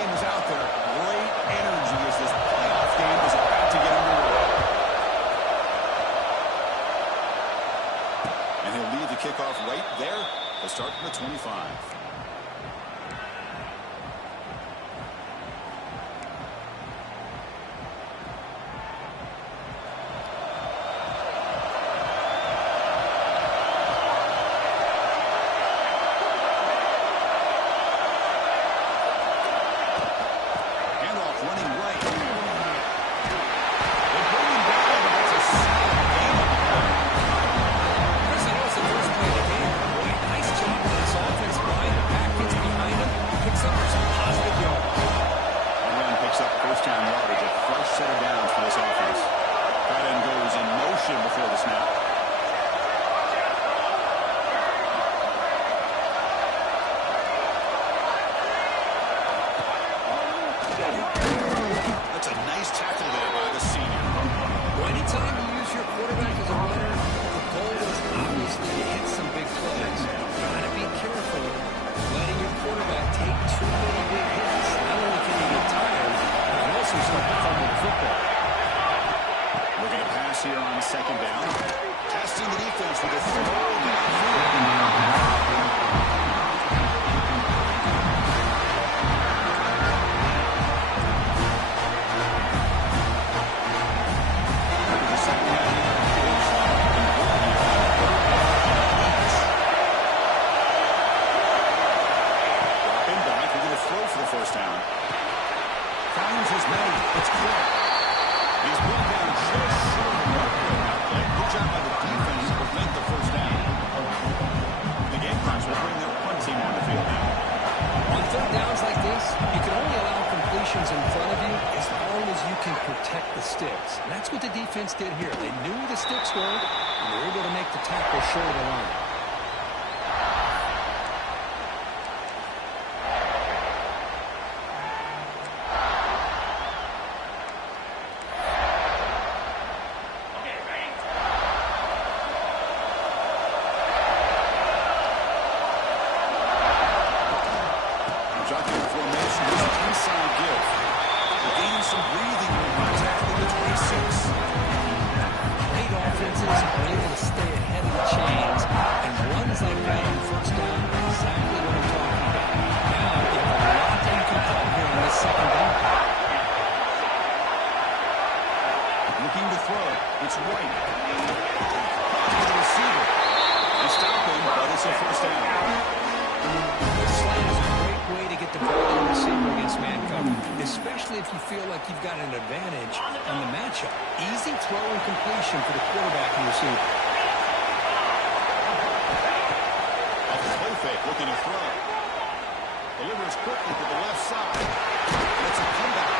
team is out there. Great energy as this playoff game is about to get underway. And he'll lead the kickoff right there. They'll start from the 25. Here on second down. Testing the defense with a throw. Dropping back, we're going to throw for the first down. Finds his man. It's clear. He's brought down just short of the outlet. Good job by the defense to prevent the first down. The Gamecocks will bring their punt team on the field now. On third downs like this, you can only allow completions in front of you as long as you can protect the sticks. And that's what the defense did here. They knew where the sticks were, and they were able to make the tackle short of the line. Especially if you feel like you've got an advantage on the matchup. Easy throw and completion for the quarterback and receiver. Off the play fake, looking to throw. Delivers quickly to the left side. That's a comeback.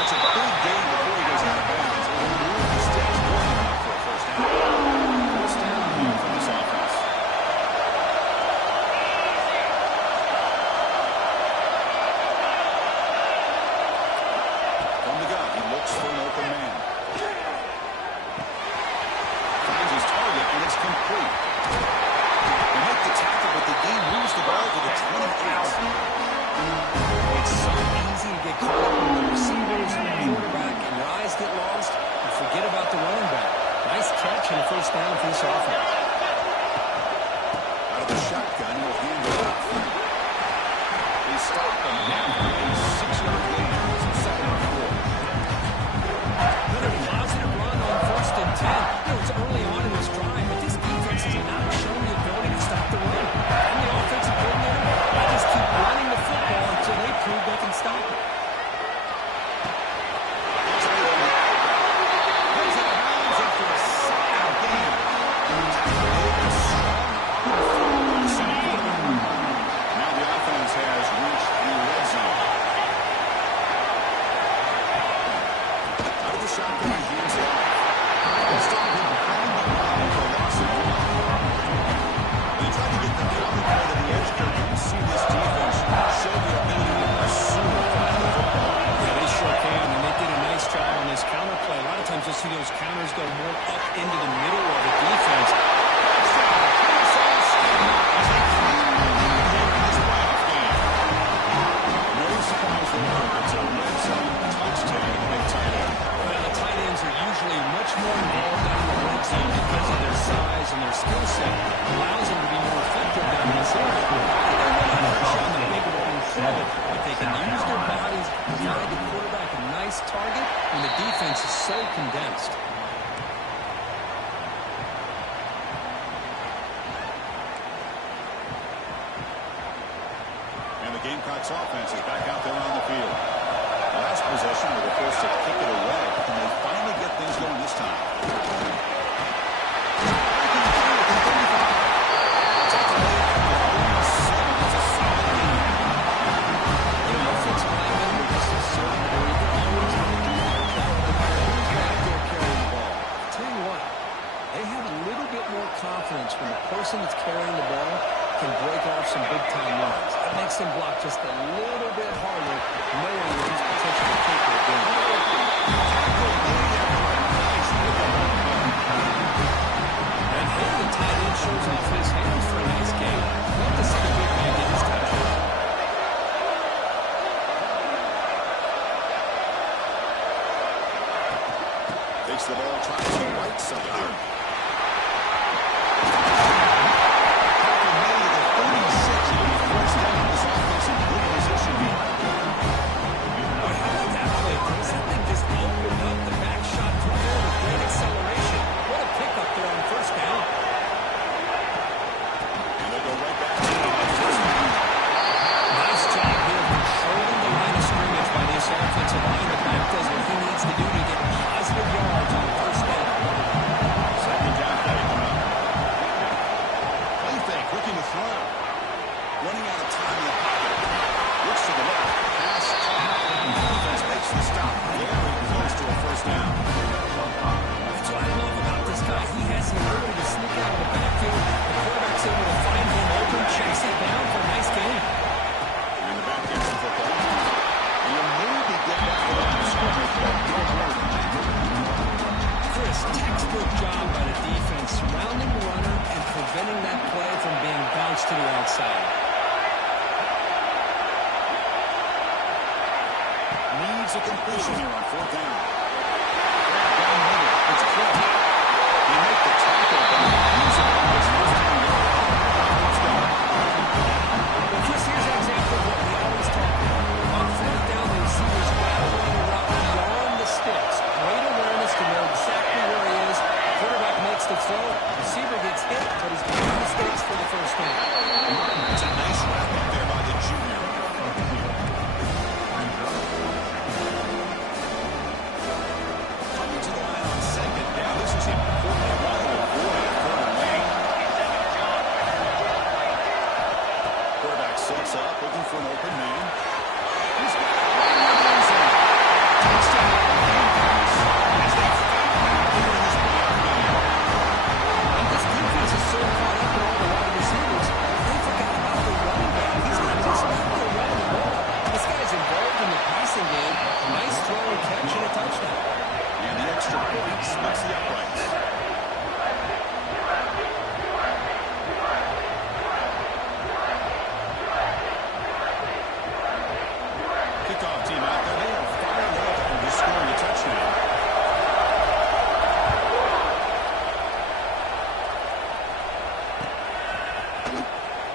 That's a big gain before he goes out of bounds. It'll move the sticks going out for a first down. First down here from this offense. For an open man. Finds his target, and it's complete. They make the tackle, but the game moves the ball to the 28. It's so easy to get caught up in the receivers and the quarterback, and your Provide the quarterback a nice target when the defense is so condensed. And the Gamecocks offense is back out there on the field. Last possession, they were forced to kick it away. Can they finally get things going this time? Confidence when the person that's carrying the ball can break off some big-time runs. It makes them block just a little bit harder, knowing that he's potentially capable of doing it. And here the tight end shows off his hands for a nice game. Love to see the big man get his touchdown. Takes the ball, tries to right side. To the outside. Needs a completion here on fourth down. Down middle, it's clear. They make the tackle, but he's on his first down. Well, Chris, here's an example of what we always talk about. On fourth down, the receivers grab on the route beyond the sticks. Great awareness to know exactly where he is. Quarterback makes the throw. Receiver gets hit, but he's making mistakes for the first down. It's a nice wrap up there by the junior. Coming to the line on second down. This is important. They want to avoid a third lane. Quarterback sets up, looking for an open man. He's got it right in the end zone. Touchdown. As they fight back here in this playoff game. And this defense is so caught up in all the wide receivers. They forgot about the running back. He's not just out there running the ball. This guy's involved in the passing game. A nice throw and catch and a touchdown. And the extra point smacks the uprights. Kickoff team out there. They are fired up and just scoring a touchdown.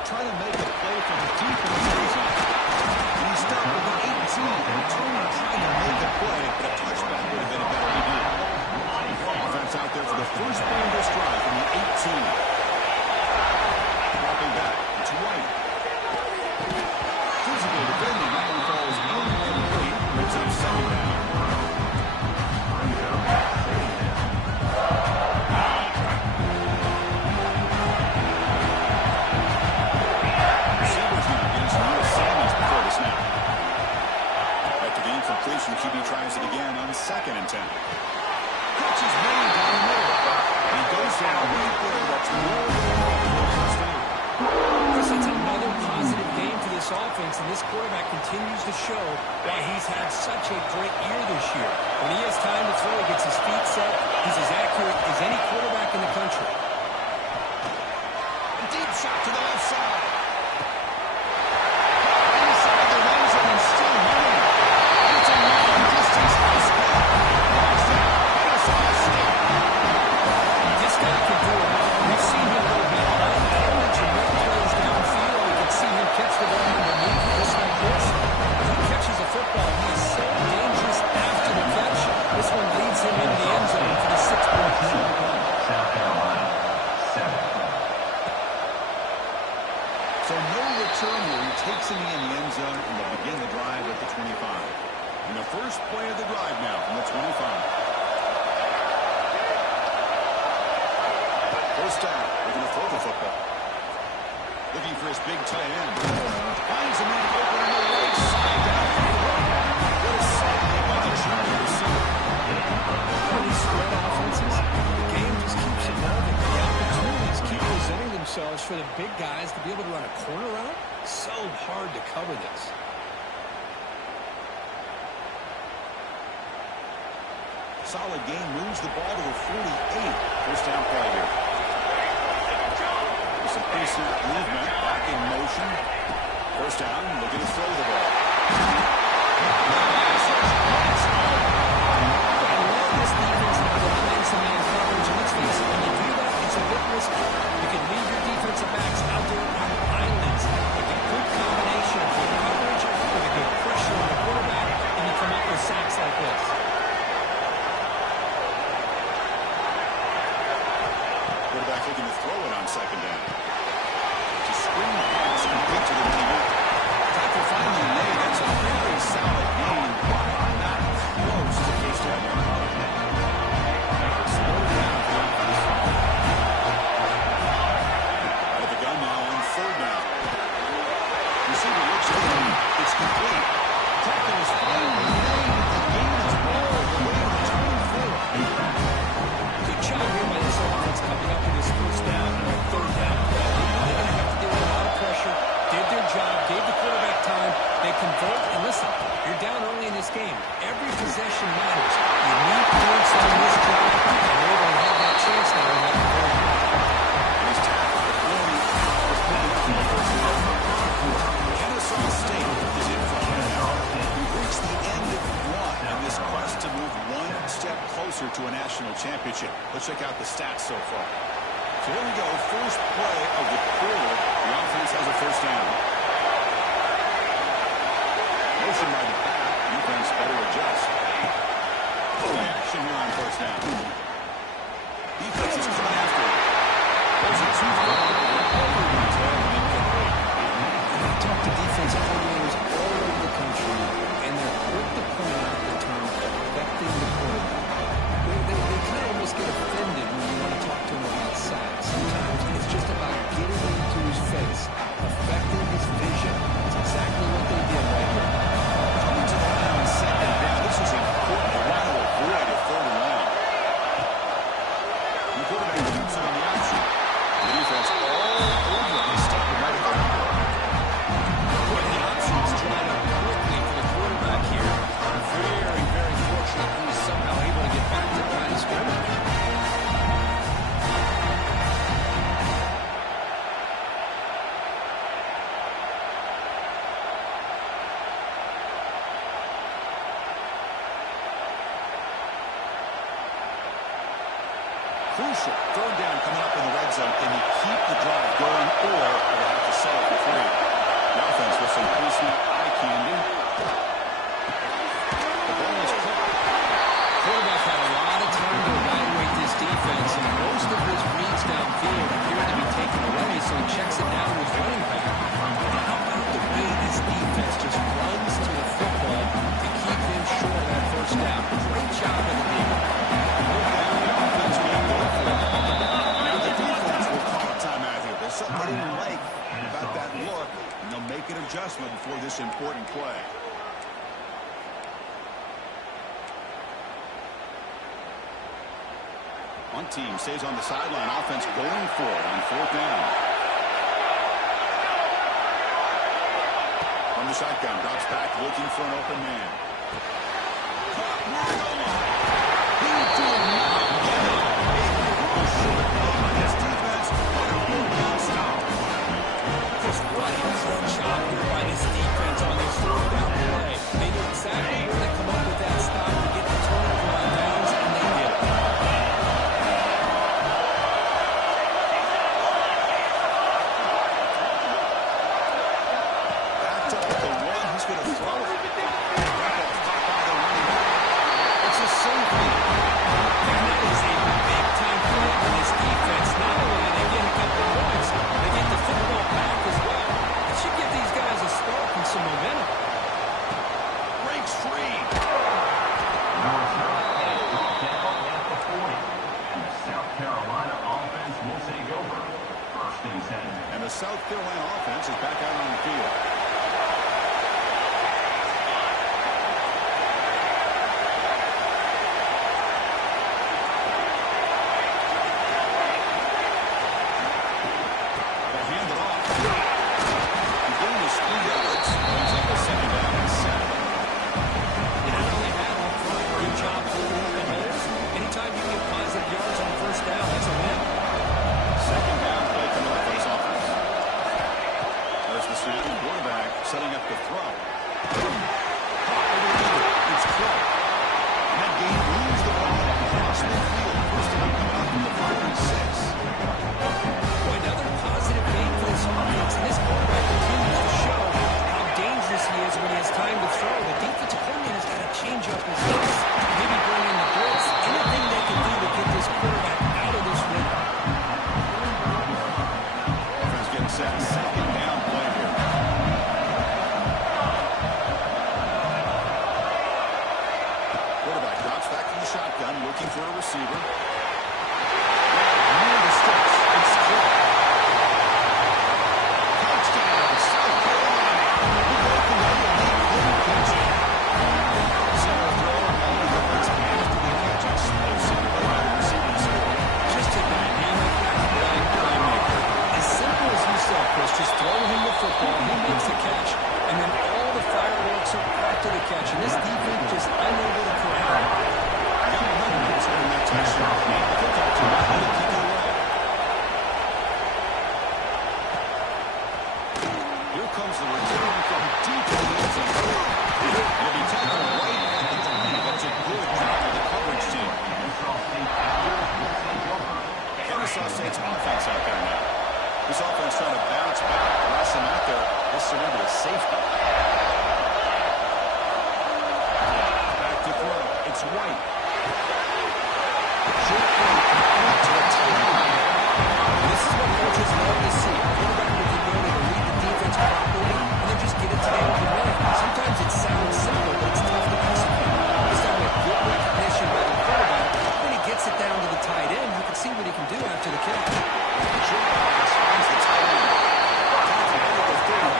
Trying to make a play for the defense. And he stopped with the 18. Returning trying to make a play, but a touchback would have been a better idea. Offense out there for the first play of this drive from the 18. Dropping back. It's White. Physical defending. That one falls incomplete. Brings up second down. Receivers now getting some real assignments before the snap. After the incompletion, QB tries it again on second and 10. Catch is made down the middle. He goes down right there. That's more than enough for a first down. Chris, it's another positive game for this offense, and this quarterback continues to show why he's had such a great year this year. When he has time to throw, he gets his feet set. He's as accurate as any quarterback in the country. A deep shot to the left side. Inside the end zone and still moving. It's a long-distance high school. This guy can do it all. We've seen him go behind the coverage and make plays downfield. We can see him catch the ball underneath just like this. He catches a football. He's return where he takes it in the end zone, and they'll begin the drive at the 25. And the first play of the drive now from the 25. First down, looking to throw the football. Looking for his big tight end. Finds a man open on the right side down. What a safety by the Charger receiver. These spread offenses, the game just keeps evolving. The opportunities keep presenting themselves for the big guys to be able to run a corner route. So hard to cover this. Solid game, moves the ball to the 48. First down play here. With some pre-snap movement, back in motion. First down, looking to throw the ball. This defense now that man-to-man coverage, and let's face it, when you do that, it's a bit risky. You can leave your defensive backs out there on islands. Like a good combination of good coverage with a good pressure on the quarterback, and you come up with sacks like this. Quarterback looking to throw it on second down. It's a screen pass complete to the running back. Tackle finally made. That's a very solid game, but not close to first down. Out of the gun now on third down. Receiver looks open. It's complete. Tackle is finally made. The game is all the way to 24. Good job here by this offense coming up with this first down and third down. They're going to have to deal with a lot of pressure. Did their job, gave the quarterback time. They convert, and listen, you're down early in this game. Every possession matters. You need points on this drive, and they're going to have that chance now in that conversion. And he's tackled before he was picking up the first down. Kennesaw State is in front now. We've reached the end of one in this quest to move one step closer to a national championship. Let's check out the stats so far. So here we go, first play of the quarter. The offense has a first down. Motion by the back. Defense better adjust. Play action here on first down. Defense is coming after it. Those are too far. I talk to defensive coordinators all over the country, and they're quick to point out the term affecting the quarterback. They kind of almost get offended when you want to talk to them about sacks. Sometimes it's just about getting into his face, affecting his vision. That's exactly what they did right here. Coming to the line on second down. This is important. They want to avoid a third and long. The quarterback keeps it on the option. The defense all over him. He's stopping right at the line. The options dried up quickly for the quarterback here. Very, very fortunate he was somehow able to get back to the line of scrimmage. Crucial. Third down coming up in the red zone. Can you keep the drive going, or will they have to settle for three? The offense with some pre-snap eye candy. The ball is caught. Quarterback had a lot of time to evaluate this defense, and most of his reads downfield appeared to be taken away, so he checks it down to his running back. How about the way this defense just runs to the football to keep him short of that first down? Great job of the defense. Now the defense will call a timeout here. There's something they didn't like about that look, and they'll make an adjustment before this important play. One team stays on the sideline. Offense going for it on fourth down. From the shotgun, drops back, looking for an open man. He did not get it. His defense will stop. Just running for a job here by this defense on this fourth down play. They knew exactly where to come up with that stop to get the turnover on downs, and they did it. Backed up at the one. He's going to throw it. It's a safety. And that is a big-time play for this defense. Not only do they get a couple points, they get the football back as well. It should give is back out on the field. Setting up the throw. It's caught. And that game moves the ball across midfield. First down coming up from the 46. Boy, another positive game for this offense. And this quarterback continues to show how dangerous he is when he has time to throw. The defensive coordinator's got to change up his looks. Maybe bring in the blitz. Anything they can do to get this quarterback out of this window. Offense getting set. Second down play here. Shotgun looking for a receiver. Near the sticks. It's caught. Touchdown, South Carolina. The American lead couldn't catch it. Center throw on the yards after the catch. Explosive play by the receiving score. Just a dynamic athletic playmaker. As simple as you said, Chris, just throw him the football, he makes the catch, and then all the fireworks are after the catch. And this defense just unable to corral. Here comes the return from deep in the end zone. He'll be tackled right at the line. That's a good job of the coverage team. Kennesaw State's offense out there now. This offense trying to bounce back. The last time out there, they surrendered a safety. Back to throw. It's White. This is what coaches love to see. A quarterback with the ability to read the defense properly and then just get it to the open man. Sometimes it sounds simple, but it's tough to execute. This time with good recognition by the quarterback. When he gets it down to the tight end, you can see what he can do after the catch. Short pass finds the tight end.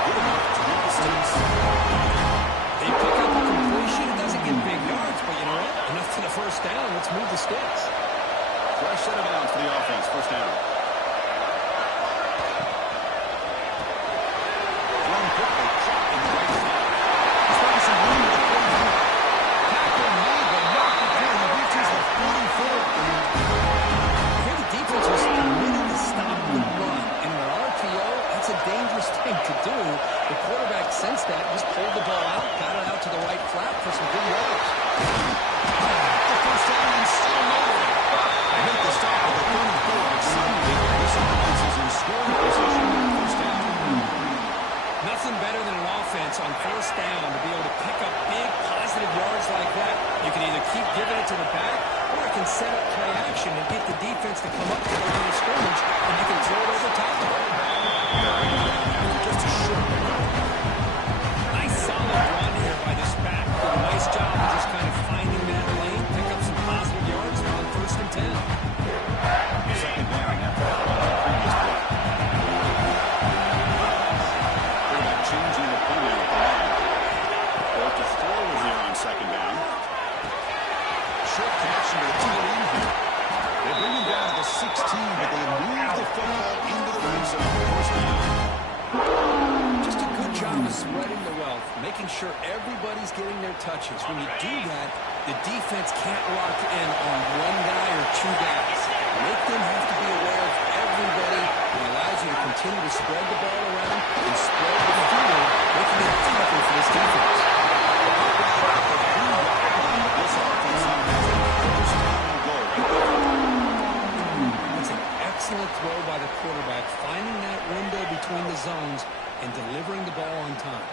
Good enough to make the stakes. They pick up a completion. It doesn't get big yards, but you know what? Enough for the first down. Let's move the sticks. Fresh set of downs for the offense. First down. Thrown quickly. Dropped in the right spot. He's finding some room at the 44. Tackle made, but not before he reaches the 44. Here the defense was committed to stop the run. In an RPO, that's a dangerous thing to do. The quarterback sensed that, just pulled the ball out, got it out to the right flat for some good yards. The first down and still moving. They make the stop with the 34. Suddenly, this offense is in scoring position. First down. Nothing better than an offense on first down to be able to pick up big positive yards like that. You can either keep giving it to the back, or it can set up play action and get the defense to come up to the line of scrimmage, and you can throw it over top of it. Just a short. Nice solid run here by this back. Did a nice job of just kind of finding that lane, pick up some positive yards on first and 10. Second down after that run on the previous play. Quarterback changing the play at the line. Or to throw here on second down. Short connection to the tight end here. They bring him down to the 16, but they move the football into the red zone. First down. Just a good job of spreading the wealth, making sure everybody's getting their touches. When you do that, the defense can't lock in on one guy or two guys. Make them have to be aware of everybody. It allows you to continue to spread the ball around and spread the field, making it tougher for this defense. This offense now has a first down and goal. That's an excellent throw by the quarterback, finding that window between the zones and delivering the ball on time.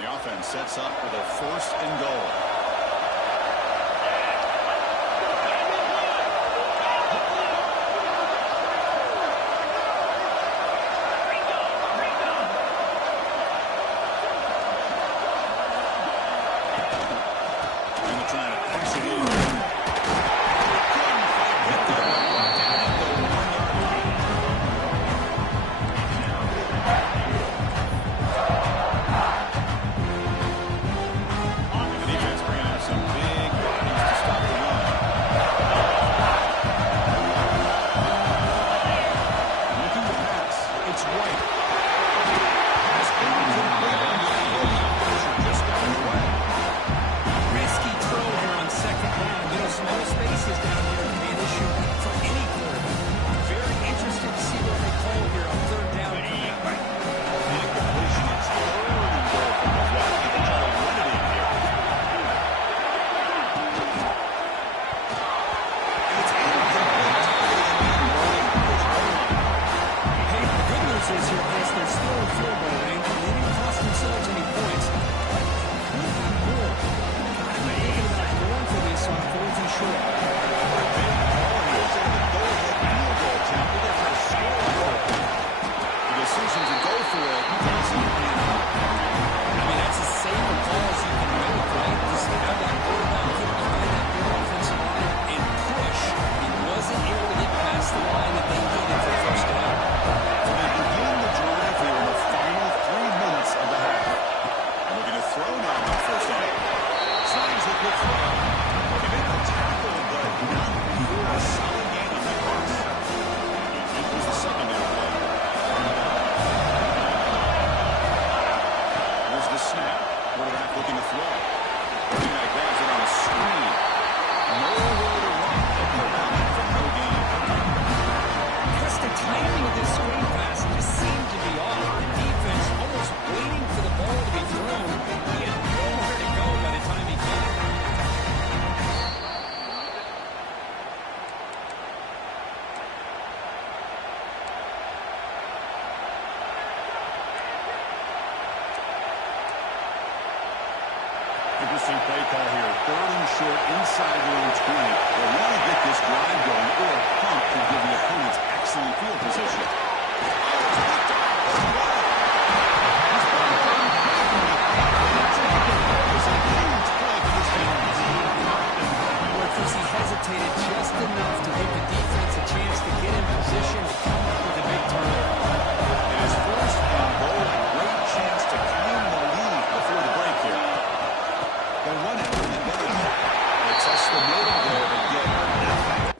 The offense sets up with a first and goal. And they're trying to push it in. Couldn't quite get that one down at the 1 yard timing of this screen pass just seemed to be off. The defense almost waiting for the ball to be thrown. He had nowhere to go by the time he caught it. Interesting play call here. 3rd and short inside their own 20. They'll want to get this drive going, or a pump could give the opponents excellent field position. He hesitated just enough to give the defense a chance to get in position to come up with a big turnover. It is 1st and goal, a great chance to claim the lead before the break here. They'll run it with the middle. They test the middle there to get nothing.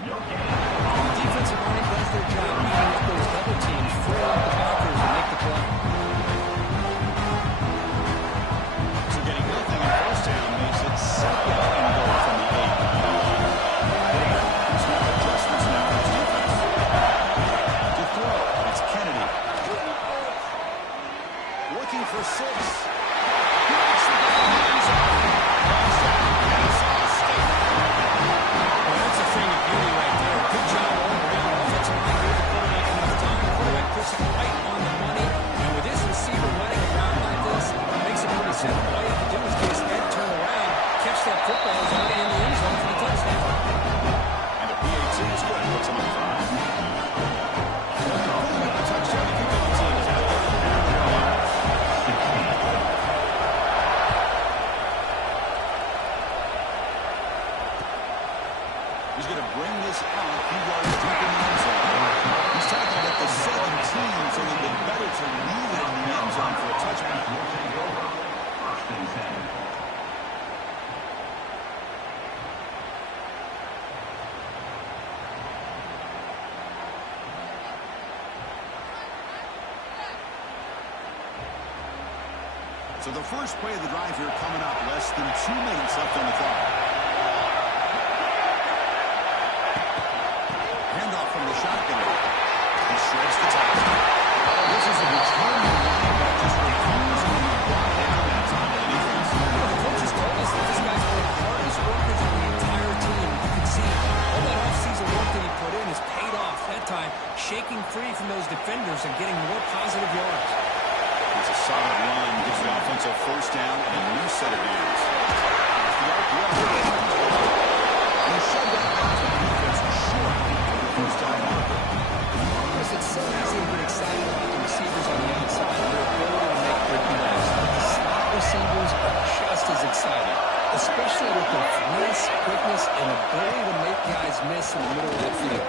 The defensive line does their job beating up those double teams, free up the blockers and make the play. So getting nothing in 1st down makes it 2nd and goal from the 8. There's no adjustments now for his defense. To throw, it's Kennedy. Looking for 6. He makes the ball in the end zone. Touchdown, State. Well, that's a thing of beauty right there. Good job all around. Offensive line gave the quarterback enough time. The quarterback puts it right on the money. And with this receiver running around like this, it makes it pretty simple. All you have to do is get his head, turn around, catch that football, is already in the end zone for the touchdown. And a PAT is good. Puts him on 5. The touchdown to kick off team is out there. He's going to bring this out a few yards deep in the end zone. He's tackled at the 17, so it'll be better to leave it in the end zone for a touchback. So the first play of the drive here coming up, less than 2 minutes left on the clock. Handoff from the shotgun. He shreds the tackle. This is a determined line that just refusing to be brought down that time of the defense. The coaches told us that this guy's one of the hardest workers on the entire team. You can see all that offseason work that he put in has paid off. That time, shaking free from those defenders and getting more positive yards. It's a solid run. Gives the offensive 1st down and a new set of downs. And he shoved that down to the defense short of the 1st down marker. Chris, it's so easy to get excited about the receivers on the outside and their ability to make big plays. The slot receivers are just as exciting, especially with their finesse, quickness, and ability to make guys miss in the middle of that field.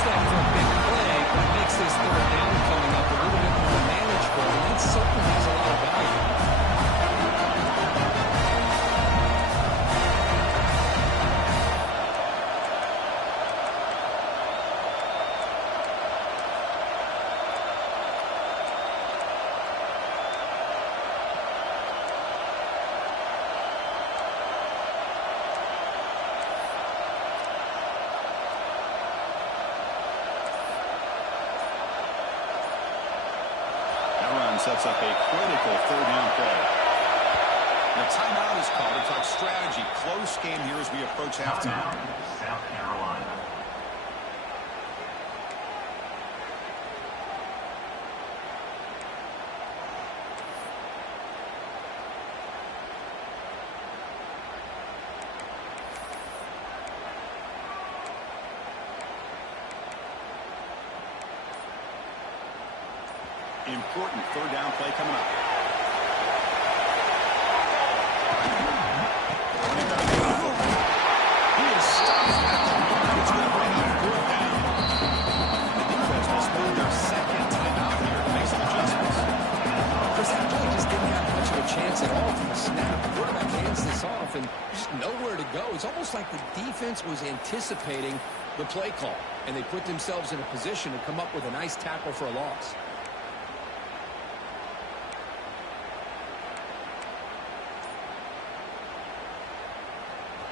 That for a big play, but it makes this 3rd down coming up a little bit more manageable, and that certainly has a lot of value. Sets up a critical 3rd down play. The timeout is called to talk strategy. Close game here as we approach halftime. South Carolina. Important 3rd down play coming up. chance at all from the snap. The quarterback hands this off, and there's just nowhere to go. It's almost like the defense was anticipating the play call, and they put themselves in a position to come up with a nice tackle for a loss.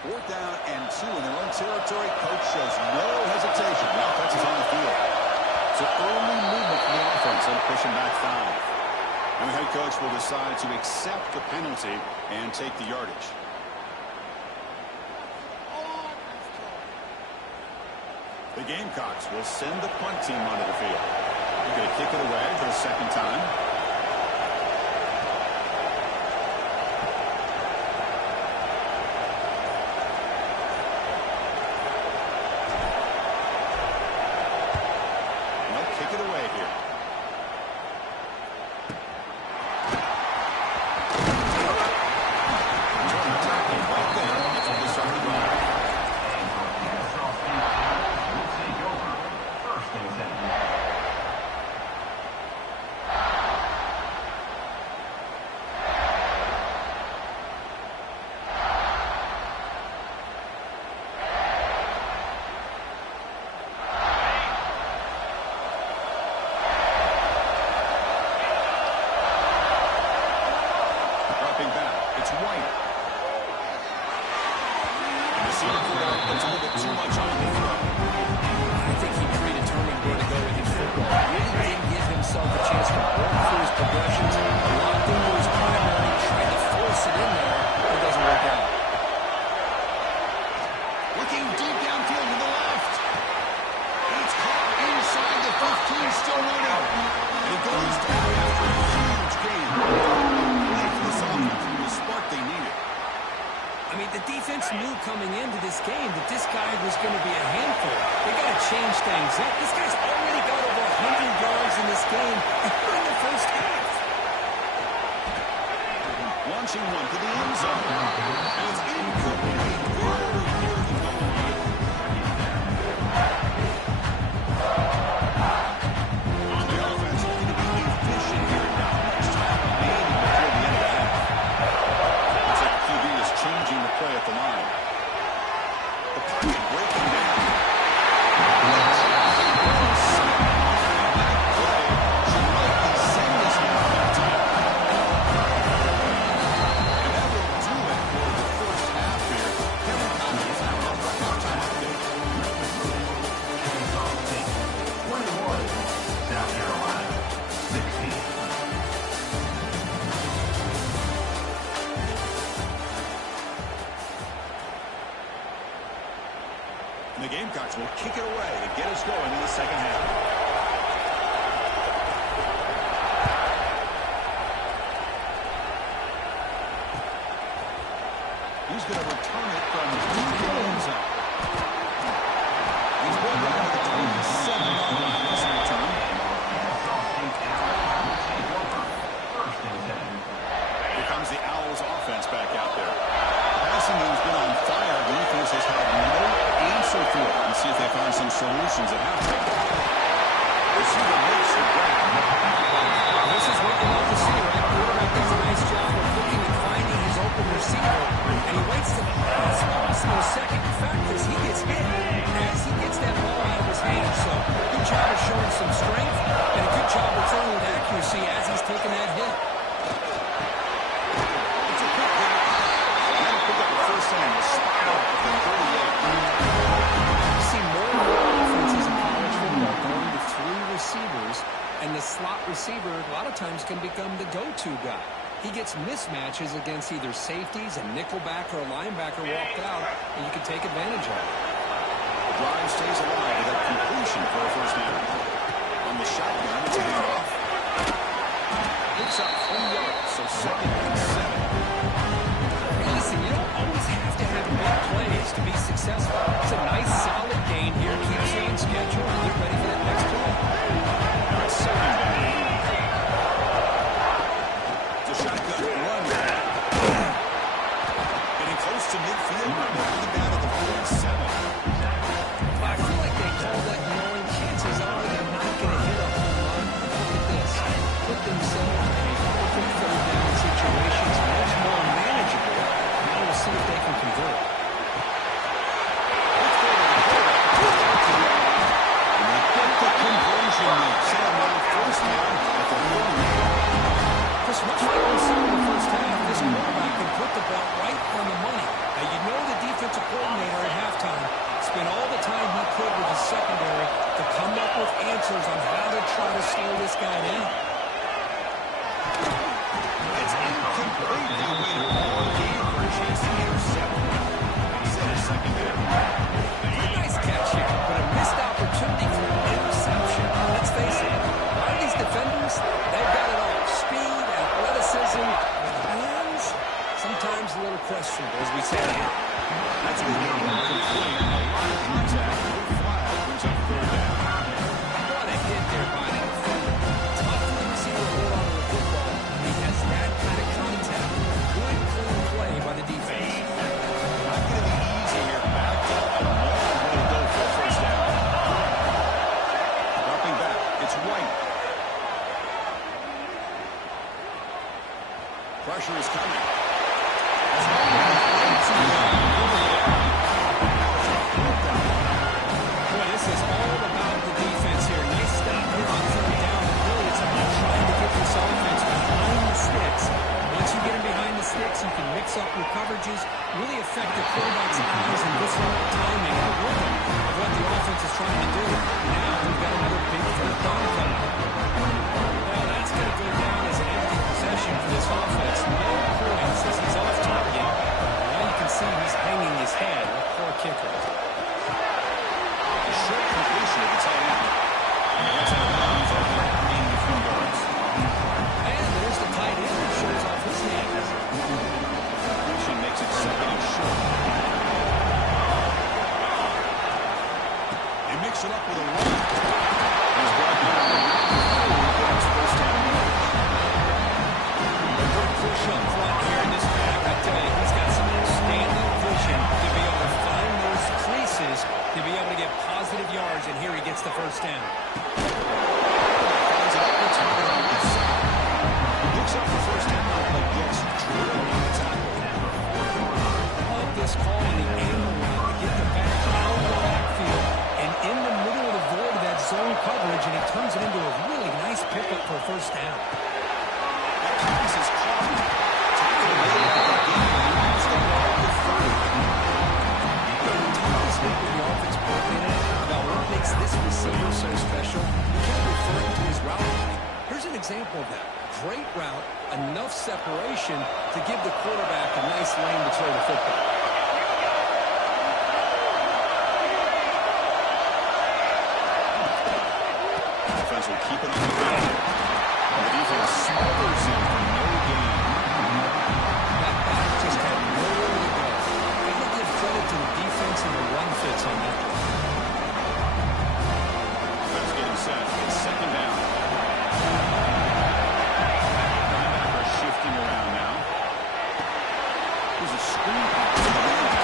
Fourth down and 2 in their own territory. Coach shows no hesitation. The offense is on the field. So early movement from the offense and pushing back 5. And the head coach will decide to accept the penalty and take the yardage. The Gamecocks will send the punt team onto the field. They're going to kick it away for the second time. Coming into this game that this guy was going to be a handful. They got to change things up. This guy's already got over 100 yards in this game in the first half. Launching one to the end zone. And it's incomplete. The offense looking to be efficient here. Not much time remaining before the end of the half. Looks like the QB is changing the play at the line. The pocket breaking down. That play should likely send this one back to him. And that will do it for the first half here. Kevin Collins now on the halftime update. 21, South Carolina, 16. And the Gamecocks will kick it away to get us going in the second half. He's going to return it from the end zone. He's going down to the 27-yard line this return. Here comes the Owls offense back out there. Passing game's been on fire. The defense has had no answer for it. Let's see if they find some solutions at halftime. Receiver makes the grab. This is what you love to see, right? Quarterback does a nice job of looking and finding his open receiver, and he waits to the last possible second. In fact, as he gets hit, as he gets that ball out of his hands. So, good job of showing some strength, and a good job of throwing with accuracy as he's taking that hit. It's a quick hit. And that'll pick up the first down. The spot up at the 38. You see more and more offenses in college football going to 3 receivers, and the slot receiver a lot of times can become the go-to guy. He gets mismatches against either safeties, a nickelback, or a linebacker walked out, and you can take advantage of it. The drive stays alive with that completion for a first down. On the shotgun, it's a handoff. Picks up 3 yards, so second and 7. Hey, listen, you don't always have to have big plays to be successful. It's a nice, solid gain here. Keeps you on schedule and get ready for that next play. Now it's second down. It's a shotgun run. Getting close to midfield. Bringing down at the 47. I feel like they call that knowing chances are they're not going to hit a home run. Look at this. Put themselves in a perfect third down situations. questionable, as we said here. That's a good play. A lot of contact. No flag brings up third down. What a hit there by the defender. Tough for the receiver to hold on to the football when he has that kind of contact. Good, clean play by the defense. Not going to be easy here. Backed up. A long way to go for a first down. Dropping back. It's White. Pressure is coming. Boy, this is all about the defense here. Nice stop here on third down. Really, it's about trying to get this offense behind the sticks. Once you get them behind the sticks, you can mix up your coverages, really affect the quarterback's eyes and disrupt the timing and the rhythm of what the offense is trying to do. Now we've got another big third down coming. Well, that's going to go down as an empty possession for this offense. No points as he's off target. Now you can see he's hanging his head. Poor kicker. A short completion at the tight end. That's out of bounds over in between guards. And there's the tight end that shows off his hand. Completion makes it second and short. They mix it up with a run. He's brought down on the ground. First down. A good push up front here in this back. I tell you, he's got some outstanding vision to be able to find those creases to be able to get positive yards, and here he gets the first down. Finds an opportunity on the left side. Looks up for first down, but gets drilled on the tackle. Love this call in the angle route to get the back out of the backfield and in the middle of the void of that zone coverage, and he turns it into a really nice pickup for a first down. That pass is caught. Tackle made at the game. Leaves the ball to third. Talk this week with the offense coordinator about what makes this receiver so special. He kept referring to his route running. Here's an example of that. Great route, enough separation to give the quarterback a nice lane to throw the football. Defense will keep it on the ground. And the defense smothers him for no gain. That back just had nowhere to go. Gotta give credit to the defense and the run fits on that play. Defense getting set. It's second down. Linebacker shifting around now. There's a screen pass to the right.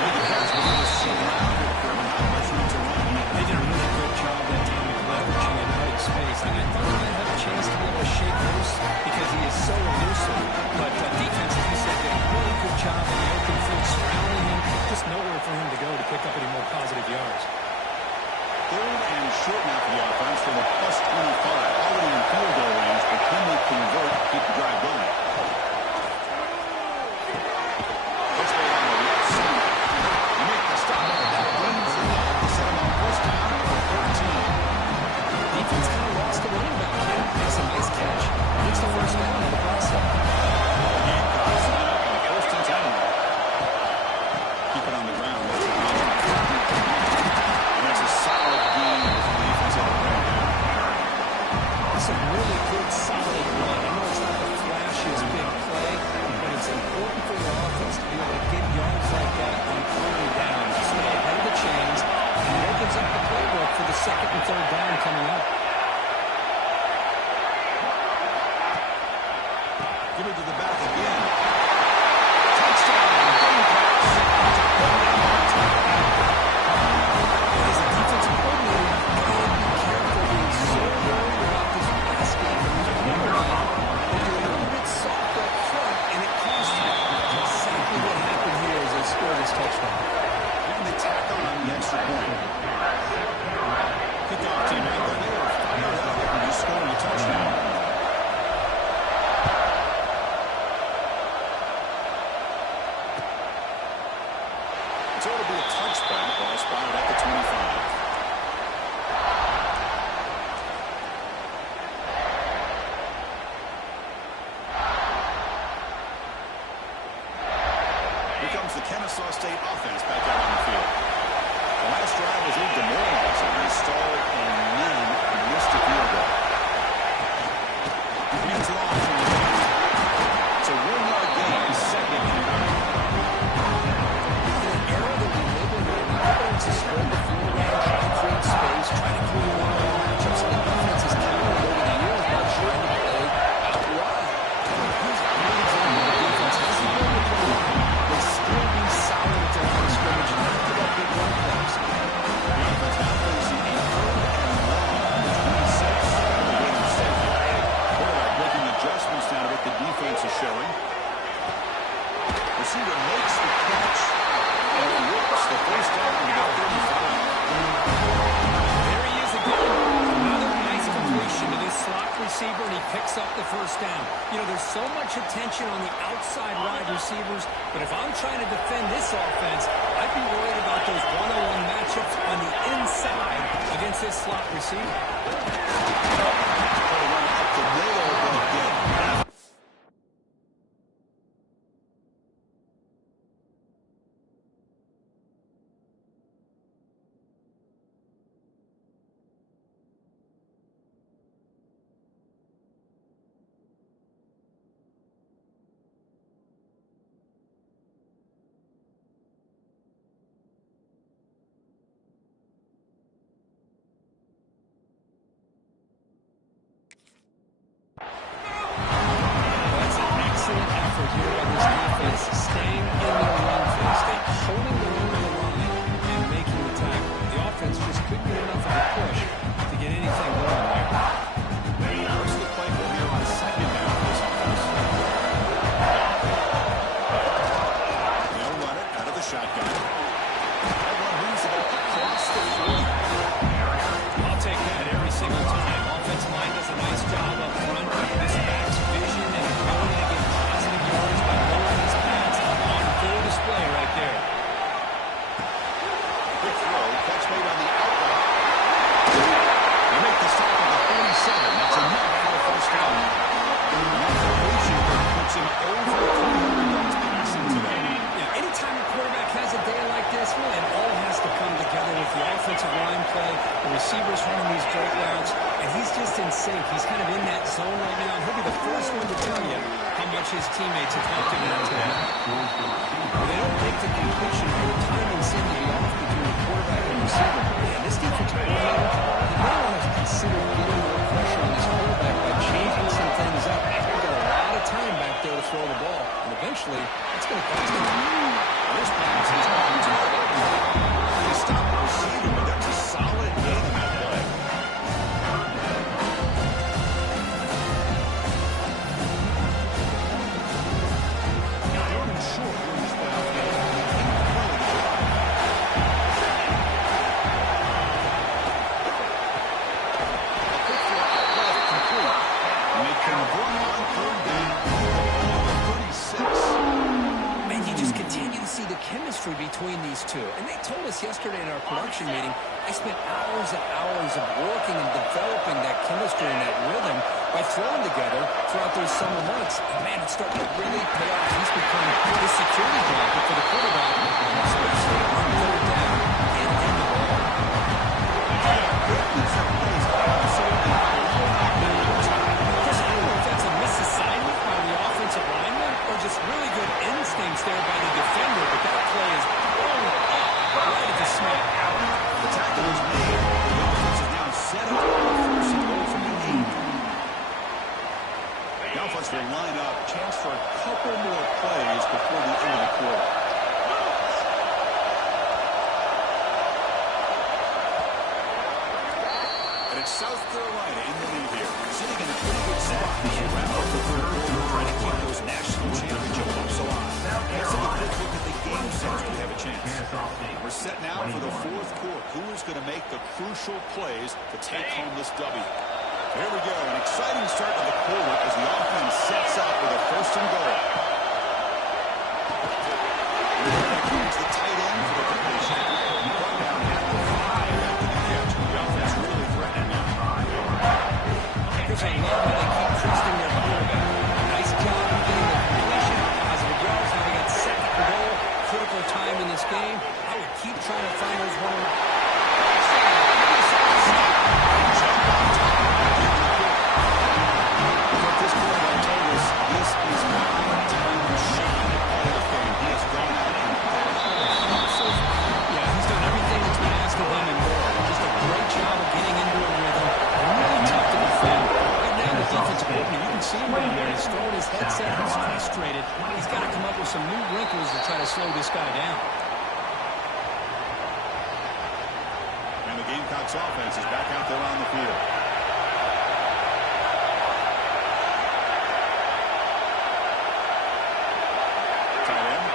Made the catch, but he was surrounded for not much room to run. They did a really good job that time of leveraging in tight space. I thought he might have a chance to be able to shake loose because he is so elusive. But defense, as you said, did a really good job in the open field surrounding him. Just nowhere for him to go to pick up any more positive yards. Third and short now for the offense from the plus 25. Already in field goal range, but can they convert, keep the drive going? Let's go on the left side. Make the stop. That brings it up to set him on first down for 13. Defense kind of lost the running back, Kenn. Makes a nice catch. Gets the first down in the process. Gamecocks line up on first and 10. Keep it on the ground. And that's a solid gain for the defensive red down. That's a really good, solid run. I know it's not the flashiest big play, but it's important for your offense to be able to get yards like that on early down. To stay ahead of the chains, and it opens up the playbook for the second and third down coming up. Give it to the back again. Touchdown. Gamecocks. As a defensive coordinator, you've got to be careful being so worried about this pass game and this quarterback that you're a little bit soft up front, and it costs you. Exactly what happened here as they score this touchdown. And they tack on the extra point. Kickoff team out there. They were fired up and just scoring a touchdown. So it'll be a touchback. Ball spotted at the 25. Here comes the Kennesaw State offense back out on the field. The last drive was a little demoralizing. They stalled and then missed a field goal. Hands it off from the 50. It's a 1-yard gain, second receiver makes the catch and rips the first down to the 35. There he is again. Another nice completion to this slot receiver, and he picks up the first down. You know, there's so much attention on the outside wide receivers, but if I'm trying to defend this offense, I'd be worried about those one-on-one matchups on the inside against this slot receiver. Run up the middle, but again. That's an excellent effort here by this defense, staying in their run phase, holding their own on the line and making the tackle. The offense just couldn't get enough of a push to get anything going there. What's the play from here on second down for this offense? They'll run it out of the shotgun. That one moves it across the 40. I'll take that every single time. Offensive line does a nice job up front. This backs vision and ability to get positive yards by lowering his pads on full display right there. Quick throw, catch made on the outlet. They make the stop at the 47. That's enough for a first down. That completion puts him over 300 yards passing today. Yeah, anytime a quarterback has a day like this, really, it all has to come together with the offensive line play, the receivers running these great routes, and he's just in sync. He's kind of in that zone right now. He'll be the first one to tell you how much his teammates have helped him out today. They don't make the completion for the timing seem to be off between the quarterback and receiver. And this defensive coordinator, he may want to consider getting more pressure on this quarterback by changing some things up. They've got a lot of time back there to throw the ball, and eventually, it's going to cost him. This pass is going to they stop the receiver, but that's a solid gain on that play. Jordan Short brings down a quick throw out left complete. And they convert on third down. 36. Man, you just continue to see the chemistry between these two. And they told us yesterday in our production meeting, they spent hours and hours of working and developing that chemistry and that rhythm by throwing together throughout those summer months. And man, it's starting to really pay off. He's become the security blanket for the quarterback, especially on third down and in the ball. Chris, I don't know if that's a misassignment by the offensive lineman or just really good instincts there by the defender, but that play is blown up right at the snap. The tackle is made. The offense is now set up for a first and goal from the 8. The offense will line up. Chance for a couple more plays before the end of the quarter. And it's South Carolina in the lead here. Sitting in a pretty good spot as you wrap up the third quarter, trying to keep those national championship hopes alive. Let's take a quick look at the game since we have a chance. We're set now for the fourth quarter. Who is going to make the crucial plays to take home this W? Here we go. An exciting start to the quarter as the offense sets up with a first and goal. It's the tight end for the completion. Brought down at the 5 after the catch. The offense really threatening now. Chris, I love how they keep trusting their quarterback. Nice job of getting the completion. Positive yards. Now we got second and goal. Critical time in this game. I would keep trying to find those one. At this point, I told us this is my time to shine. Ahead of fame, he has gone out and Yeah, he's done everything that's been asked of him and more. Just a great job of getting into a rhythm. Really tough to defend. Right now, the defensive coordinator, you can see him down there. He's throwing his headset. He's frustrated. He's got to come up with some new wrinkles to try to slow this guy down. And the Gamecocks offense is back out there on the field. Tight end,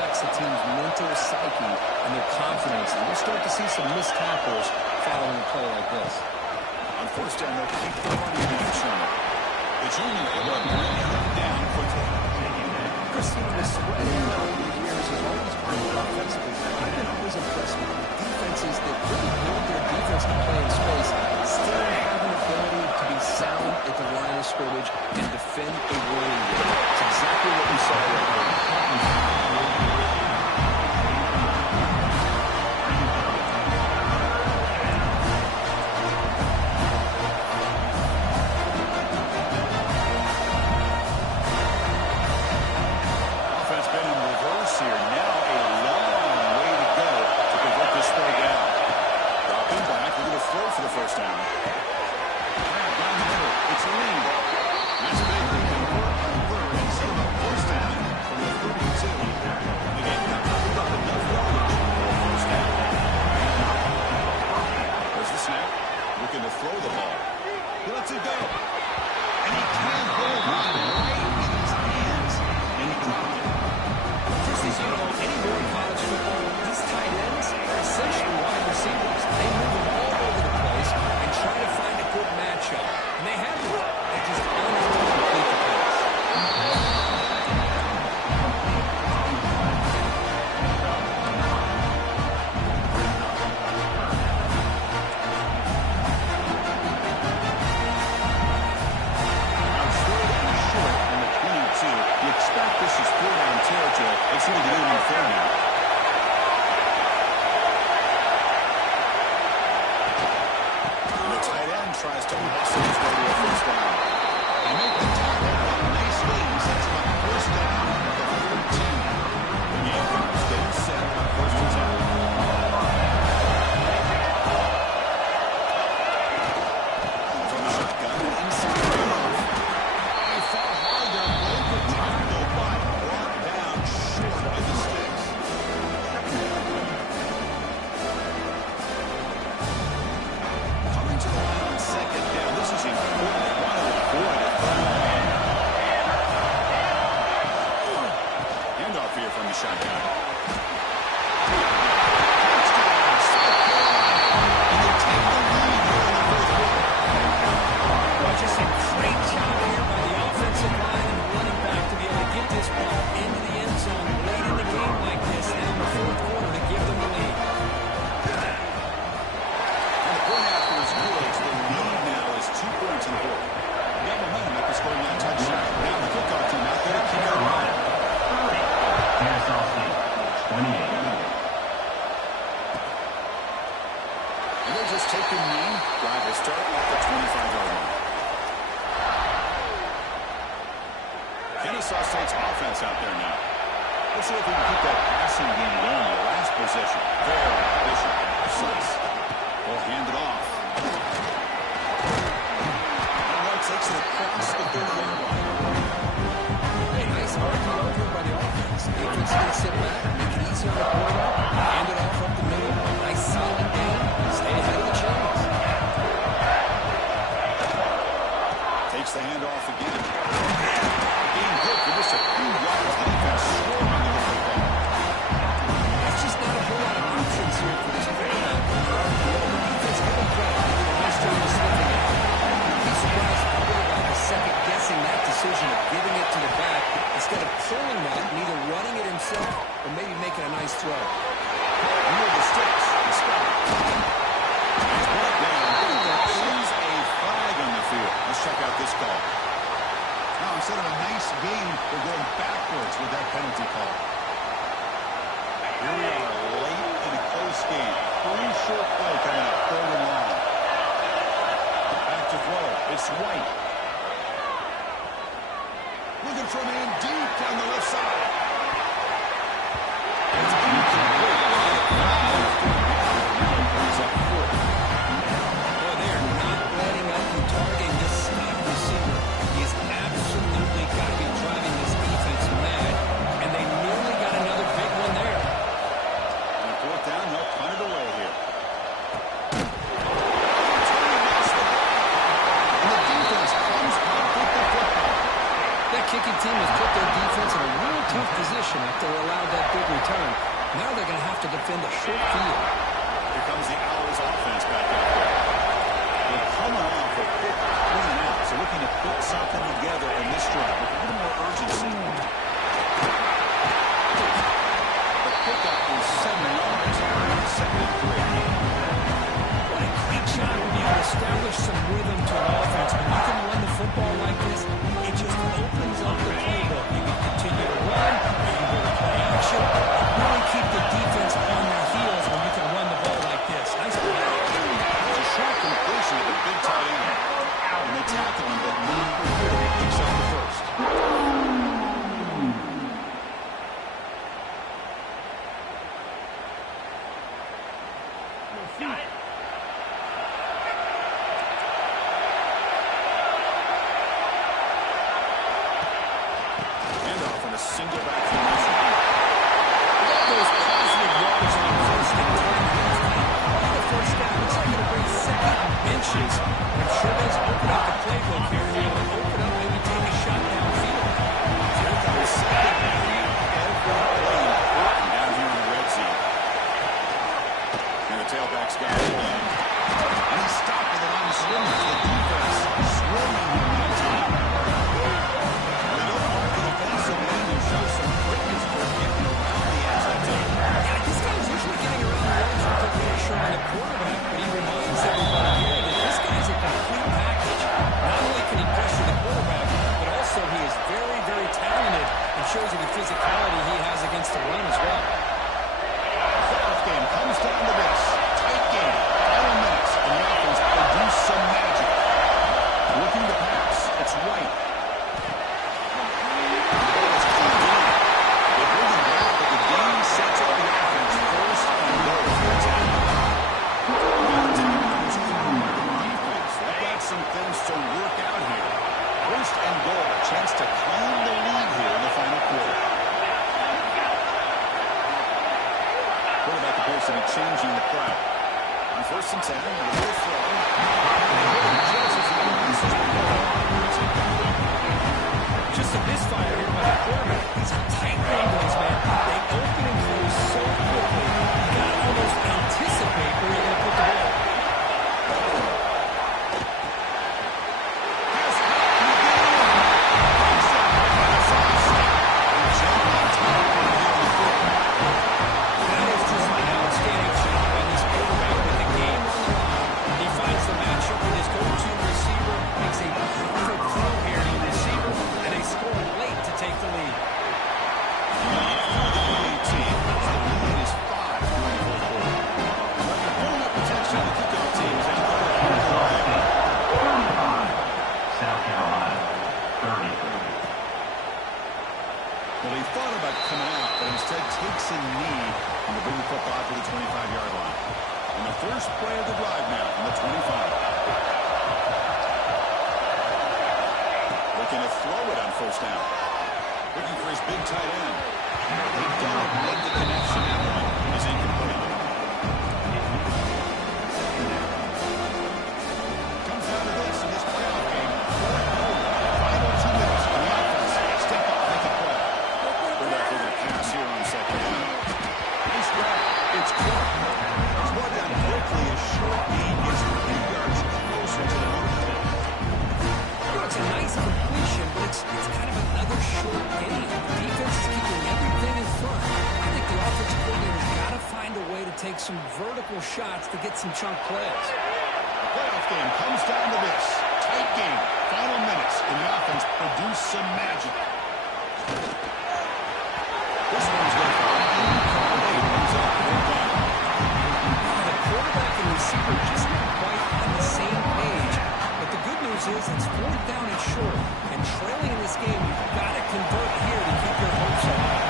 affects the team's mental psyche and their confidence. And we'll start to see some missed tackles following a play like this. On first down, they'll keep the run in action. The junior able to bring him down quickly. Christine, the spread over the years has always been offensively. I've been always impressed with defenses that really build their defense to play in space, still have an ability to be sound at the line of scrimmage and defend a winning game. It's exactly what we saw right there. For the first down. Grab down the middle. It's a lead. That's big. They convert on third and set up first down from the 32. The Gamecocks pick up enough yardage for a first down. There's the snap. Looking to throw the ball. He lets it go. And he can't hold on right in his hands. Incomplete. Just as you know, anywhere in college football, these tight ends are essentially wide receivers. They move the ball over the place and try to find a good matchup. And they have one. They just aren't able to complete the pass. This is third down territory. They seem to be doing on third now. And the tight end tries to muscle his way to a first down. They make the tackle. Nice lead. Sets him up first down at the 13. The Gamecocks getting set on first and 10. From the shotgun and inside the off. He fought hard there. Broke the tackle, but brought down short of the sticks. Coming to the line on second down. This is important. They want to avoid it. Handoff here from the shotgun. Touchdown, South Carolina. And they take the lead here in the fourth quarter. Well, just a great job here by the offensive line and the running back to be able to get this ball into the end zone late in the game like this now in the fourth quarter to give them the lead. And the point after is good. The lead now is 2 points in the fourth. They got momentum after scoring that touchdown. Now the kickoff team out there to keep it alive. Kennesaw State, 28. And they'll just take the knee. Drive will start at the 25-yard line. Kennesaw State's offense out there now. Let's see if we can keep that passing game going. The last possession. Very efficient. Precise. They'll hand it off. And White takes it across the 30-yard line. Hey, nice argument by the offense. Defense going to sit back, make it easy on the quarterback, hand it off up the middle. Nice solid game. Stay ahead of the chains. Takes the handoff again. Being good for just a few yards. The defense scored on the football. That's just not a whole lot of options here for this quarterback. The defense give him credit. They did a nice job of slipping out. I'd be surprised if the quarterback is second-guessing that decision of giving it to the back instead of pulling that and either running it himself or maybe making a nice throw. Near the sticks. The spot. It's brought down. There is a flag on the field. Let's check out this call. Now, instead of a nice game, they're going backwards with that penalty call. Here we are, late in a close game. Pretty short play coming up, third and long. Back to throw. It's White. Looking from in deep down the left side. It's incomplete. Boy, they are not letting up and targeting this slot receiver. He's absolutely got to be driving this defense mad, and they nearly got another big one there. On fourth down, they'll punt it away here. And the defense comes up with the football. That kicking team has put their defense in a real tough to defend a short field. Here comes the Owls offense back out there. They're coming off a quick 3 and out, so looking to put something together in this drive with a little more urgency. The pickup is 7 yards here in second and 3. What a great job to be able to establish some rhythm to an offense. When you can run the football like this, it just opens up the playbook. You can continue to run, you can go to play action, and really keep the defense on their heels when you can run the ball like this. Nice play. It's a short completion of a big tight end. And they tackle him, but not before he picks up the first. Handoff on a single back formation. Those positive yards on first and 10. The first down looks like it'll bring second and inches. It sure does open up the playbook here. And you'll open up, maybe take a shot downfield. Here comes second down. Every play important down here in the red zone. And the tailback's got it again. And he's stopped with a line of scrimmage. The defense swarming him that time. They don't mark the offensive end and show some quickness for getting around the edge that time. Yeah, this guy's usually getting around the edge with the pressure on the quarterback, but he reminds everybody here that this guy's a complete package. Not only can he pressure the quarterback, but also he is very, very talented and shows you the physicality he has against the run as well. The playoff game comes down to this. Tight game. Final minutes. And the offense produce some magic. Looking to pass. It's White. It's cleaned in. They bring him back, but the game sets up the offense first and goal for the attack. They've got some things to work out here. First and goal. A chance to claim the lead here in the final quarter. Quarterback appears to be changing the crowd. On first and 10, the little throw. Just a misfire here by the quarterback. These are tight windows, man. They open and close so quickly. You got to almost anticipate where you're going to put the ball. That is just an outstanding job by this quarterback with the game on the line. He finds the matchup with his go-to receiver, makes a perfect throw here to the receiver, and they score late to take the lead. South Carolina, 33. Well, he thought about coming out, but instead takes a knee and to bring the football to the 25-yard line. And the first play of the drive now from the 25. Looking to throw it on first down. Looking for his big tight end. They don't make the connection. That one is incomplete. Comes down to this in this playoff game. Final 2 minutes on the offense. Step up, make a play. Quarterback with a pass here on second down. Nice grab. It's Clark. It's brought down quickly. A short gain gets 3 yards closer to the mark. You know, it's a nice completion, but it's kind of another short game. The defense is keeping everything in front. I think the offensive coordinator's got to find a way to take some vertical shots to get some chunk plays. The playoff game comes down to this. Tight game. Final minutes. And the offense produce some magic. This one's going to come incomplete. Comes up and down. The quarterback and receiver just not quite on the same page. But the good news is it's 4th down and short. And trailing in this game, you've got to convert here to keep your hopes alive.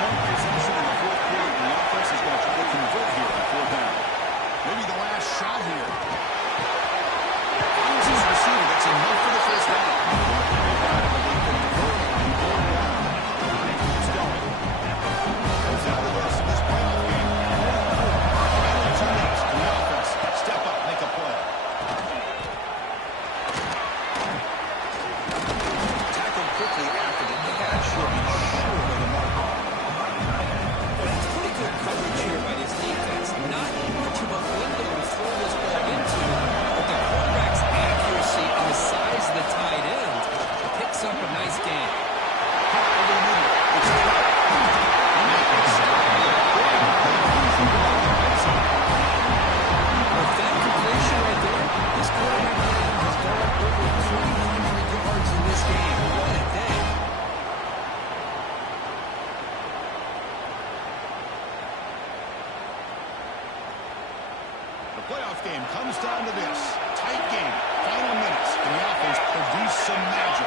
One possession in the fourth quarter, and the offense is going to try to convert here on 4th down. Maybe the last shot here. Finds his receiver. That's enough for the first down. Keeps going. Comes out of this in this playoff game. Final 2 minutes, and the offense step up, make a play. Tackled quickly after the catch. He'll be short of the mark. playoff game comes down to this. Tight game. Final minutes. And the offense produced some magic.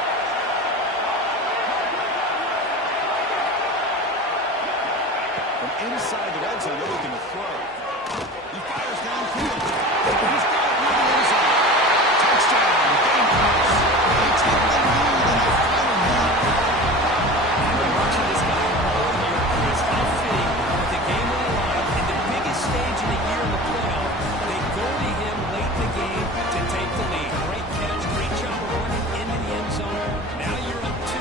From inside the red zone, they're looking to throw. He fires downfield. He's got it near the end zone. Touchdown. Gamecocks. They take the lead in the final minute. I've been watching this guy all year, Chris. How fitting with the game on the line and the biggest stage of the year in the playoff. They go to him late in the game to take the lead. Great catch, great job of running into the end zone. Now you're up 2.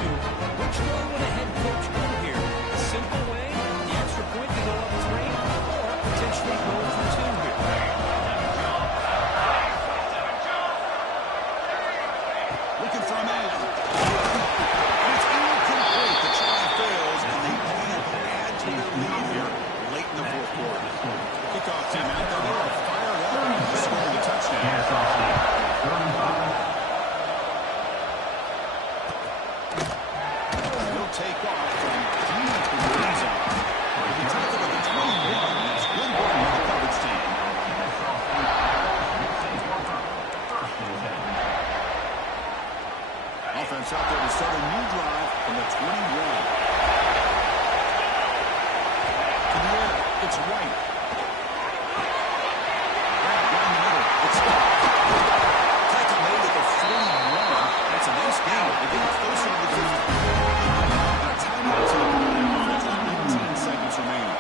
Which way would a head coach go here? A simple way, the extra point to go up 3, or potentially go for 2 here. Looking for a man. And it's incomplete. The try fails, and they can't add to their lead here late in the fourth quarter. Kickoff team out there. They are fired up to score the touchdown. He'll take off from deep in the end zone. He tackled at the 21. That's good work by the coverage team. Offense out there to start a new drive from the 21. To the air, it's White. Right down the middle, it's Scott. Tackle made at the 41. That's a nice game. They're getting closer to the 50. A timeout to the offense with 18 seconds remaining.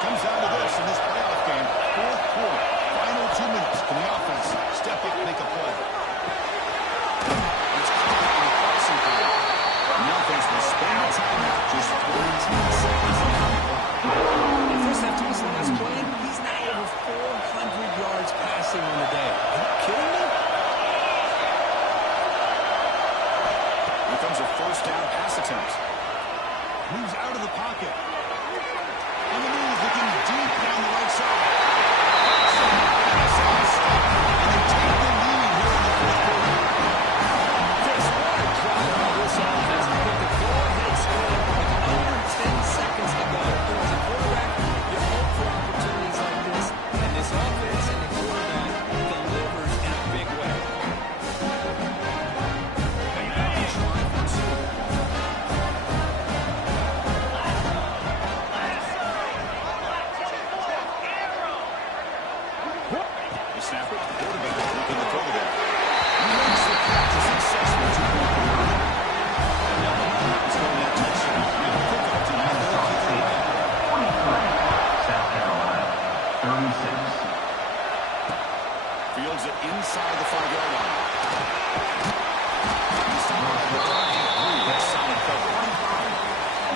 Comes down to this in this playoff game. Fourth quarter, final 2 minutes. Can the offense step up and make a play? It's caught in the passing play. And the offense will spend the timeout just 14 seconds on the clock. And first after his last play, he's now over 400 yards passing on the day. Are you kidding me? Here comes a first down pass attempt. Moves out of the pocket. On the move, looking deep down the right side. And they take the lead here in the fourth quarter. Chris, what a drive by this offense to get the go-ahead score with under 10 seconds to go. As a quarterback, you hope for opportunities like this, and this offense and the quarterback delivers in a big way. The snapper, the quarterback, looking to throw there. He makes the catch, a successful 2-point conversion. And now the Browns go that touchdown. Now the kickoff team out there to kick it away. 23, South Carolina, 36. Fields it inside the 5-yard line. He's stopped by the target. That's solid coverage.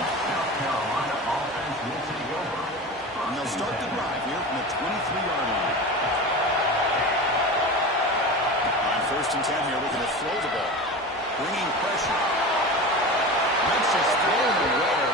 South Carolina offense will take over. And they'll start the drive here from the 23-yard line. On first and 10 here, looking to throw the ball. Bringing pressure. That's just thrown away.